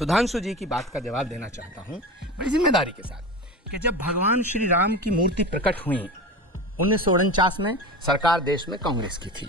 सुधांशु जी की बात का जवाब देना चाहता हूँ बड़ी जिम्मेदारी के साथ कि जब भगवान श्री राम की मूर्ति प्रकट हुई 1949 में, सरकार देश में कांग्रेस की थी।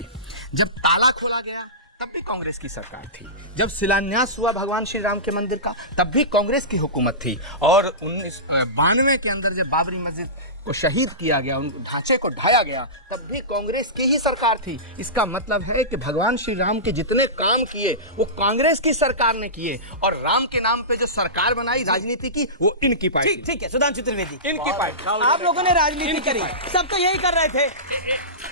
जब ताला खोला गया तब भी कांग्रेस की सरकार थी। जब शिलान्यास हुआ भगवान श्री राम के मंदिर का तब भी कांग्रेस की हुकूमत थी। और 1992 के अंदर जब बाबरी मस्जिद को शहीद किया गया, उन ढांचे को ढाया गया, तब भी कांग्रेस की ही सरकार थी। इसका मतलब है कि भगवान श्री राम के जितने काम किए वो कांग्रेस की सरकार ने किए, और राम के नाम पे जो सरकार बनाई राजनीति की वो इनकी पार्टी। ठीक है सुधांशु त्रिवेदी, इनकी पार्टी। आप लोगों ने राजनीति करी, सब तो यही कर रहे थे।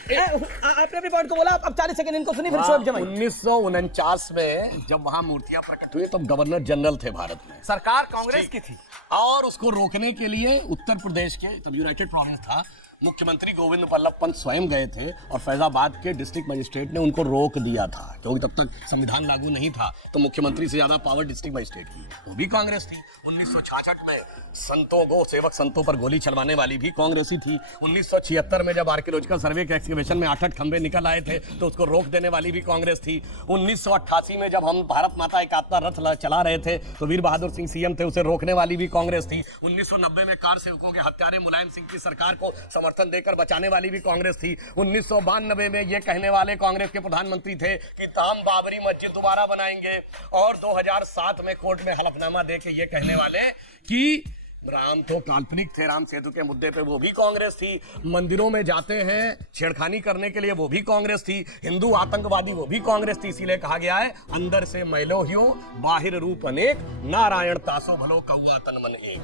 आपने अपनी पॉइंट को बोला, अब 40 सेकंड इनको सुनी, फिर शोएब जमाई। 1949 में जब वहां मूर्तियां प्रकट हुई तब गवर्नर जनरल थे भारत में, सरकार कांग्रेस की थी। और उसको रोकने के लिए उत्तर प्रदेश के तब यूनाइटेड प्रोविंस था, मुख्यमंत्री गोविंद बल्लभ पंत स्वयं गए थे और फैजाबाद के डिस्ट्रिक्ट मजिस्ट्रेट ने उनको रोक दिया था, क्योंकि तब तक संविधान लागू नहीं था। तो मुख्यमंत्री से ज्यादा पावर डिस्ट्रिक्ट मजिस्ट्रेट की, वो भी कांग्रेस थी। 1966 में संतों को, सेवक संतों पर गोली चलवाने वाली भी कांग्रेसी थी। 1976 में जब आर्कियोलॉजिकल सर्वे के एक्सकवेशन में 8 खंबे निकल आए थे तो उसको रोक देने वाली भी कांग्रेस थी। 1988 में जब हम भारत माता एकात्मता रथ चला रहे थे तो वीर बहादुर सिंह सीएम थे, उसे रोकने वाली भी कांग्रेस थी। 1990 में कार सेवकों के हत्यारे मुलायम सिंह की सरकार को समर्थन देकर बचाने वाली भी कांग्रेस थी। 1992 में ये कहने वाले कांग्रेस के प्रधानमंत्री थे कि हम बाबरी मस्जिद दोबारा बनाएंगे, और 2007 में कोर्ट में हलफनामा देके ये कहने वाले कि राम तो काल्पनिक थे, राम सेतु के मुद्दे पे वो भी कांग्रेस थी। मंदिरों में जाते हैं छेड़खानी करने के लिए वो भी कांग्रेस थी। हिंदू आतंकवादी वो भी कांग्रेस थी। इसीलिए कहा गया है अंदर से मैलो ह्यो बाहिर रूप अनेक, नारायण तासो भलो कौआ तन मन एक।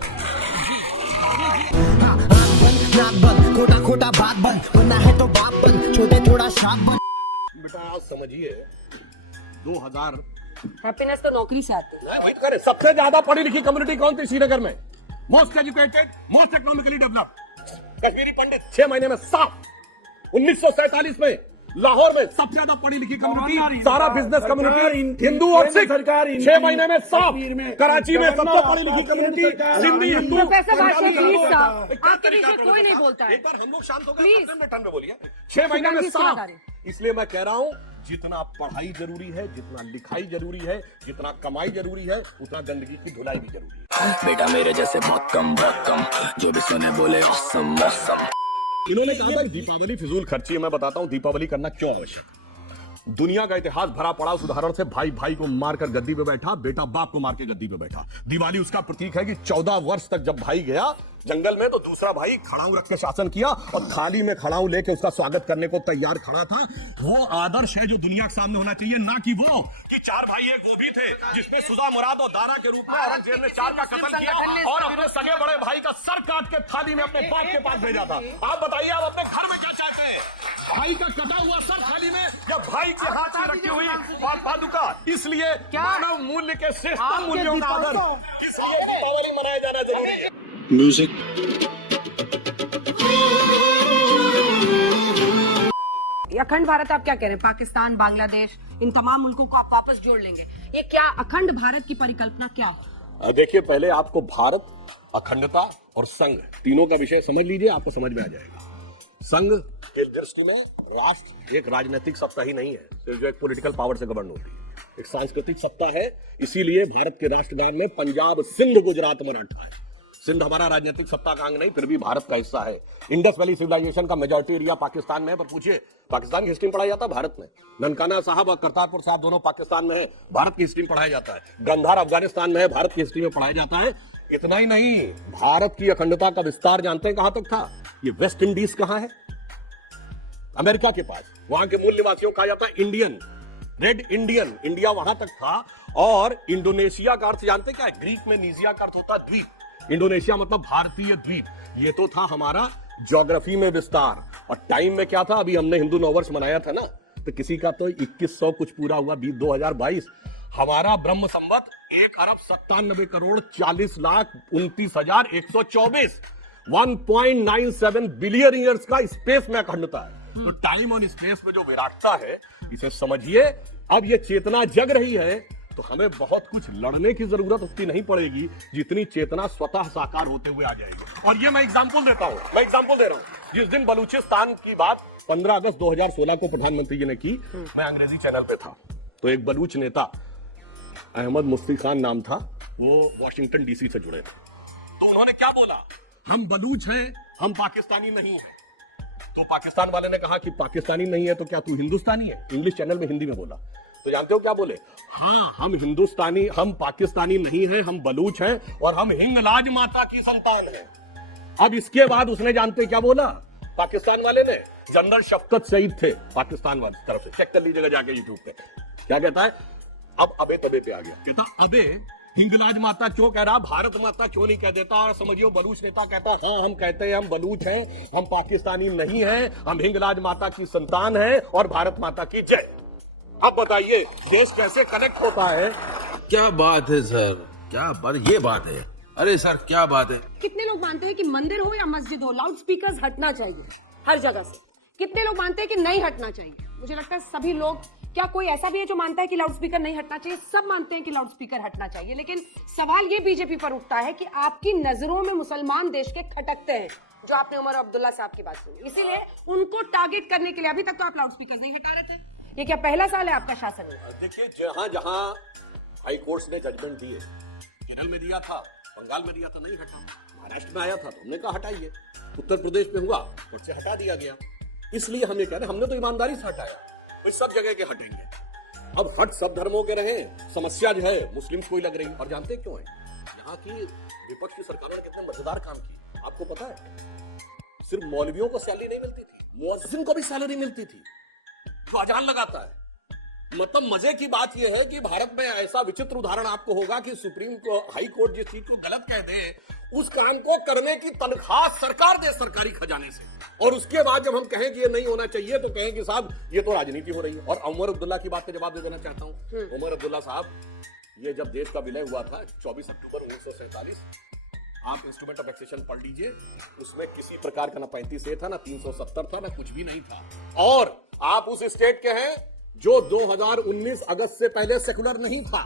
खोटा खोटा बात बन, बनना है तो बाप बन, छोटे थोड़ा शाप बन। बेटा आप समझिए 2000 हैप्पीनेस तो नौकरी से आती है। वेट करें, सबसे ज्यादा पढ़ी लिखी कम्युनिटी कौन थी श्रीनगर में? Most educated, most economically developed Kashmiri Pandit 6 महीने में साफ। 1947 में लाहौर में सबसे ज्यादा पढ़ी लिखी कम्युनिटी, सारा बिजनेस कम्युनिटी, हिंदू और सिख 6 महीने में साफ। कराची में सबसे पढ़ी लिखी कम्युनिटी सिंधी, हिंदू। प्रोफेसर बादशाह प्लीज साहब, आपके पीछे कोई नहीं बोलता है। एक बार हम लोग शांत हो गए, टर्न में बोलिए। 6 महीने में साफ। इसलिए मैं कह रहा हूं जितना पढ़ाई जरूरी है, जितना लिखाई जरूरी है, जितना कमाई जरूरी है, उतना गंदगी की धुलाई भी जरूरी है। बेटा मेरे जैसे बहुत कम जो भी सुने बोले awesome, awesome। इन्होंने कहा था दीपावली फिजूल खर्ची है। मैं बताता हूं दीपावली करना क्यों आवश्यक। दुनिया का इतिहास भरा पड़ा उस उदाहरण से, भाई भाई को मारकर गद्दी पे बैठा, बेटा बाप को मार के गद्दी पे बैठा। दिवाली उसका प्रतीक है कि 14 वर्ष तक जब भाई गया जंगल में तो दूसरा भाई खड़ाऊ रख के शासन किया, और थाली में खड़ाऊ लेके उसका स्वागत करने को तैयार खड़ा था। वो आदर्श है जो दुनिया के सामने होना चाहिए, ना कि वो कि 4 भाई एक वो भी थे जिसने सुजा मुराद और दारा के रूप में औरंगजेब ने 4 का कत्ल किया और अपने सगे बड़े भाई का सर काट के थाली में अपने बाप के पास भेजा था। आप बताइए आप अपने घर में क्या चाहते हैं? भाई का कटा हुआ सर थाली में या भाई के हाथ में रखी हुई और पादुका? इसलिए मानव मूल्य के श्रेष्ठ मूल्यों का आदर, इसलिए दीपावली मनाया जाना जरूरी है। म्यूजिक अखंड भारत आप क्या कह रहे हैं? पाकिस्तान, बांग्लादेश, इन तमाम मुल्कों को आप वापस जोड़ लेंगे, ये क्या अखंड भारत की परिकल्पना क्या है? देखिए पहले आपको भारत, अखंडता और संघ तीनों का विषय समझ लीजिए, आपको समझ में आ जाएगा। संघ के दृष्टि में राष्ट्र एक राजनीतिक सत्ता ही नहीं है, सिर्फ जो एक पॉलिटिकल पावर से गवर्न होती है, एक सांस्कृतिक सत्ता है। इसीलिए भारत के राष्ट्रगान में पंजाब, सिंध, गुजरात, मराठा है। सिंध हमारा राजनीतिक सत्ता का अंग नहीं, फिर भी भारत का हिस्सा है। इंडस वैली सिविलाइजेशन का मेजॉरिटी एरिया पाकिस्तान में है, पर पूछिए पाकिस्तान की हिस्ट्री में पढ़ाया जाता है भारत में। ननकाना साहब और करतारपुर साहब दोनों पाकिस्तान में है, भारत की हिस्ट्री में पढ़ाया जाता है। गंधार अफगानिस्तान में है, भारत की हिस्ट्री में पढ़ाया जाता है। इतना ही नहीं, भारत की अखंडता का विस्तार जानते हैं कहां तक था? ये वेस्ट इंडीज कहां है? अमेरिका के पास। वहां के मूल निवासियों कहा जाता है इंडियन, रेड इंडियन। इंडिया वहां तक था। और इंडोनेशिया का अर्थ जानते क्या है? ग्रीक में नीजिया का अर्थ होता द्वीप, इंडोनेशिया मतलब भारतीय द्वीप। ये तो था हमारा ज्योग्राफी में विस्तार। और टाइम में क्या था? अभी हमने हिंदू नववर्ष मनाया था ना, तो किसी का तो 2100 कुछ पूरा हुआ 2022। हमारा ब्रह्म संवत 1,97,40,29,124 1.97 बिलियन ईयर्स का स्पेस में अखंडता है। तो टाइम और स्पेस में जो विराटता है, इसे समझिए। अब ये चेतना जग रही है तो हमें बहुत कुछ लड़ने की जरूरत उतनी नहीं पड़ेगी जितनी चेतना स्वतः साकार होते हुए आ जाएगी। और ये मैं एग्जांपल देता हूं, मैं एग्जांपल दे रहा हूं। जिस दिन बलूचिस्तान की बात 15 अगस्त 2016 को प्रधानमंत्री जी ने की, मैं अंग्रेजी चैनल पे था, तो एक बलूच नेता, अहमद मुफ्ती खान नाम था, वो वॉशिंगटन डीसी से जुड़े थे। तो उन्होंने क्या बोला, हम बलूच हैं, हम पाकिस्तानी नहीं हैं। तो पाकिस्तान वाले ने कहा कि पाकिस्तानी नहीं है तो क्या तू हिंदुस्तानी है? इंग्लिश चैनल में हिंदी में बोला। तो जानते हो क्या बोले, हाँ हम हिंदुस्तानी, हम पाकिस्तानी नहीं हैं, हम बलूच हैं और हम हिंगलाज माता की संतान हैं। अब इसके बाद उसने जानते क्या बोला पाकिस्तान वाले ने? जनरल शफकत सईद थे पाकिस्तान वाली तरफ से, चेक कर लीजिएगा जाके यूट्यूब पे। क्या कहता है, अब अबे तबे पे आ गया, कहता अबे हिंगलाज माता क्यों कह रहा, भारत माता क्यों नहीं कह देता? और समझियो बलूच नेता कहता हाँ हम कहते हैं हम बलूच हैं, हम पाकिस्तानी नहीं हैं, हम हिंगलाज माता की संतान हैं और भारत माता की जय। अब बताइए देश कैसे कनेक्ट होता है? क्या बात है सर, क्या बात, ये बात है। अरे सर क्या बात है। कितने लोग मानते हैं कि मंदिर हो या मस्जिद हो, लाउड स्पीकर हटना चाहिए हर जगह से? कितने लोग मानते हैं कि नहीं हटना चाहिए? मुझे लगता है सभी लोग, क्या कोई ऐसा भी है जो मानता है कि लाउड स्पीकर नहीं हटना चाहिए? सब मानते हैं कि लाउड स्पीकर हटना चाहिए। लेकिन सवाल ये बीजेपी पर उठता है कि आपकी नजरों में मुसलमान देश के खटकते हैं, जो आपने उमर अब्दुल्ला साहब की बात सुनी, इसीलिए उनको टारगेट करने के लिए अभी तक तो आप लाउड स्पीकर नहीं हटा रहे थे। ये क्या पहला साल है आपका शासन में? देखिए जहां जहां हाई कोर्ट ने जजमेंट दिए, केरल में दिया था, बंगाल में दिया था, नहीं हटा। महाराष्ट्र में आया था तो हमने कहा हटाइए, उत्तर प्रदेश में हुआ कोर्ट से हटा दिया गया। इसलिए हम ये कह रहे हैं हमने तो ईमानदारी से हटाया, तो सब जगह के हटेंगे। अब हट सब धर्मों के रहे, समस्या जो है मुस्लिम्स को ही लग रही। और जानते क्यों है? यहाँ की विपक्ष की सरकारों ने कितने मजेदार काम किए आपको पता है? सिर्फ मौलवियों को सैलरी नहीं मिलती थी, मुअज्जिन को भी सैलरी मिलती थी जो अजान लगाता है। मतलब मजे की बात यह है कि भारत में ऐसा विचित्र उदाहरण आपको होगा कि सुप्रीम को हाई कोर्ट जिस चीज को गलत कह दे, उस काम को करने की तनख्वाह सरकार दे सरकारी खजाने से, और उसके बाद जब हम कहें कि ये नहीं होना चाहिए तो कहें कि साहब ये तो राजनीति हो रही है। और उमर अब्दुल्ला की बात का जवाब दे देना चाहता हूं। उमर अब्दुल्ला साहब, ये जब देश का विलय हुआ था 24 अक्टूबर 1947, आप इंस्ट्रूमेंट ऑफ टैक्सेशन पढ़ लीजिए, उसमें किसी प्रकार का ना 35A था, ना 370 था, ना कुछ भी नहीं था। और आप उस स्टेट के हैं जो 2019 अगस्त से पहले सेकुलर नहीं था।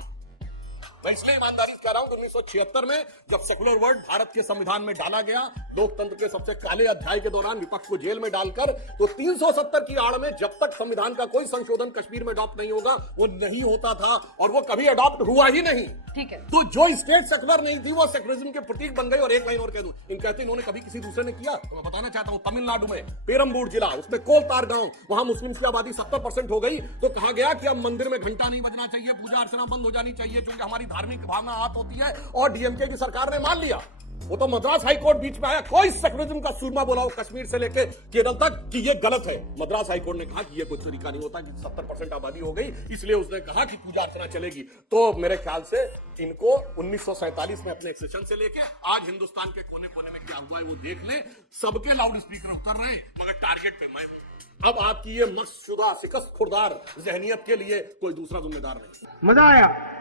मैं इसलिए ईमानदारी से कह रहा हूं कि 1976 में जब सेकुलर वर्ड भारत के संविधान में डाला गया, लोकतंत्र के सबसे काले अध्याय के दौरान विपक्ष को जेल में डालकर, तो 370 की आड़ में जब तक संविधान का कोई संशोधन कश्मीर में अडॉप्ट नहीं होगा वो नहीं होता था, और वो कभी अडॉप्ट हुआ ही नहीं। ठीक है। तो जो स्टेट सेकुलर नहीं थी वो सेकुलरिज्म के प्रतीक बन गई। और एक लाइन और कह दूं, इन्होंने कभी किसी दूसरे ने किया तो मैं बताना चाहता हूं, तमिलनाडु में पेरम्बूर जिला, उसमें कोलतार गांव, वहां मुस्लिम की आबादी 70% हो गई, तो कहा गया कि अब मंदिर में घंटा नहीं बजना चाहिए, पूजा अर्चना बंद हो जानी चाहिए, क्योंकि हमारी धार्मिक भावना आहत होती है। और डीएमके की सरकार ने मान लिया। वो तो मद्रास हाई कोर्ट बीच में आया, कोई सेकुलरिज्म का सूरमा बोला हो कश्मीर से लेकर केरल तक कि ये गलत है। मद्रास हाई कोर्ट ने कहा कि ये कोई तरीका नहीं होता कि 70% आबादी हो गई, इसलिए उसने कहा कि पूजा अर्चना चलेगी। तो मेरे ख्याल से इनको 1947 में अपने सेशन से लेके आज हिंदुस्तान के कोने कोने में क्या हुआ है वो देख लें। सबके लाउड स्पीकर उतर रहे हैं, मगर टारगेट पे मैं हूं। अब आपकी ये मस्तशुदा शिकस्त खुरदार जहनियत के लिए कोई दूसरा जिम्मेदार नहीं। मजा आया।